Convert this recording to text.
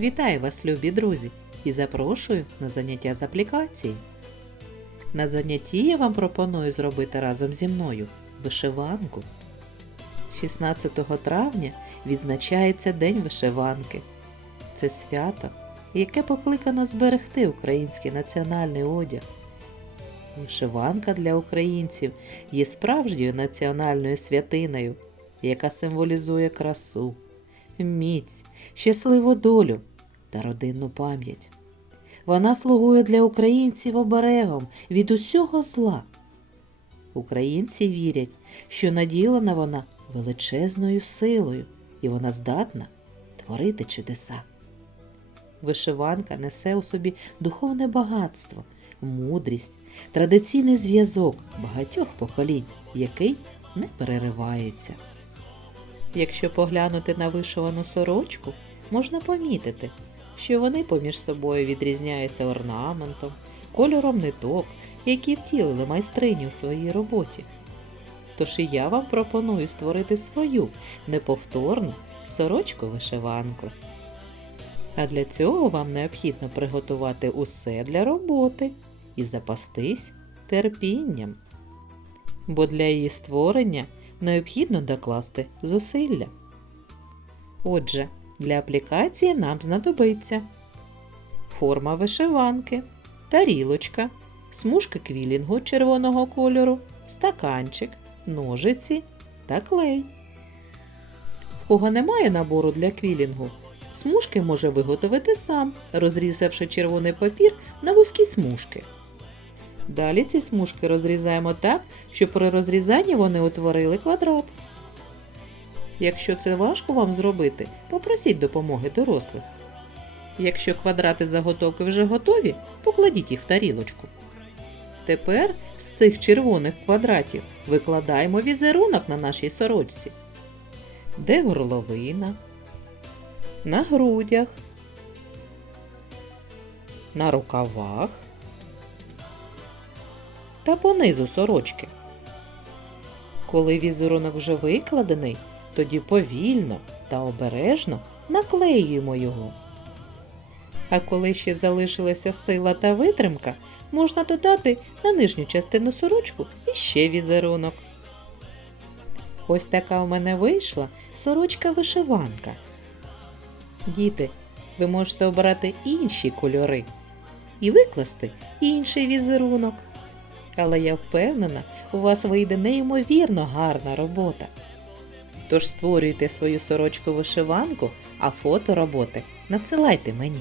Вітаю вас, любі друзі, і запрошую на заняття з аплікації. На занятті я вам пропоную зробити разом зі мною вишиванку. 16 травня відзначається День вишиванки. Це свято, яке покликано зберегти український національний одяг. Вишиванка для українців є справжньою національною святиною, яка символізує красу, міць, щасливу долю та родинну пам'ять. Вона слугує для українців оберегом від усього зла. Українці вірять, що наділена вона величезною силою, і вона здатна творити чудеса. Вишиванка несе у собі духовне багатство, мудрість, традиційний зв'язок багатьох поколінь, який не переривається. Якщо поглянути на вишивану сорочку, можна помітити, що вони поміж собою відрізняються орнаментом, кольором ниток, які втілили майстрині у своїй роботі. Тож і я вам пропоную створити свою неповторну сорочку-вишиванку. А для цього вам необхідно приготувати усе для роботи і запастись терпінням. Бо для її створення необхідно докласти зусилля. Отже, для аплікації нам знадобиться форма вишиванки, тарілочка, смужки квілінгу червоного кольору, стаканчик, ножиці та клей. В кого немає набору для квілінгу, смужки може виготовити сам, розрізавши червоний папір на вузькі смужки. Далі ці смужки розрізаємо так, щоб при розрізанні вони утворили квадрат. Якщо це важко вам зробити, попросіть допомоги дорослих. Якщо квадрати заготовки вже готові, покладіть їх в тарілочку. Тепер з цих червоних квадратів викладаємо візерунок на нашій сорочці. Де горловина? На грудях, на рукавах та понизу сорочки. Коли візерунок вже викладений, тоді повільно та обережно наклеюємо його. А коли ще залишилася сила та витримка, можна додати на нижню частину сорочку іще візерунок. Ось така у мене вийшла сорочка-вишиванка. Діти, ви можете обрати інші кольори і викласти інший візерунок. Але я впевнена, у вас вийде неймовірно гарна робота. Тож створюйте свою сорочку-вишиванку, а фото роботи надсилайте мені.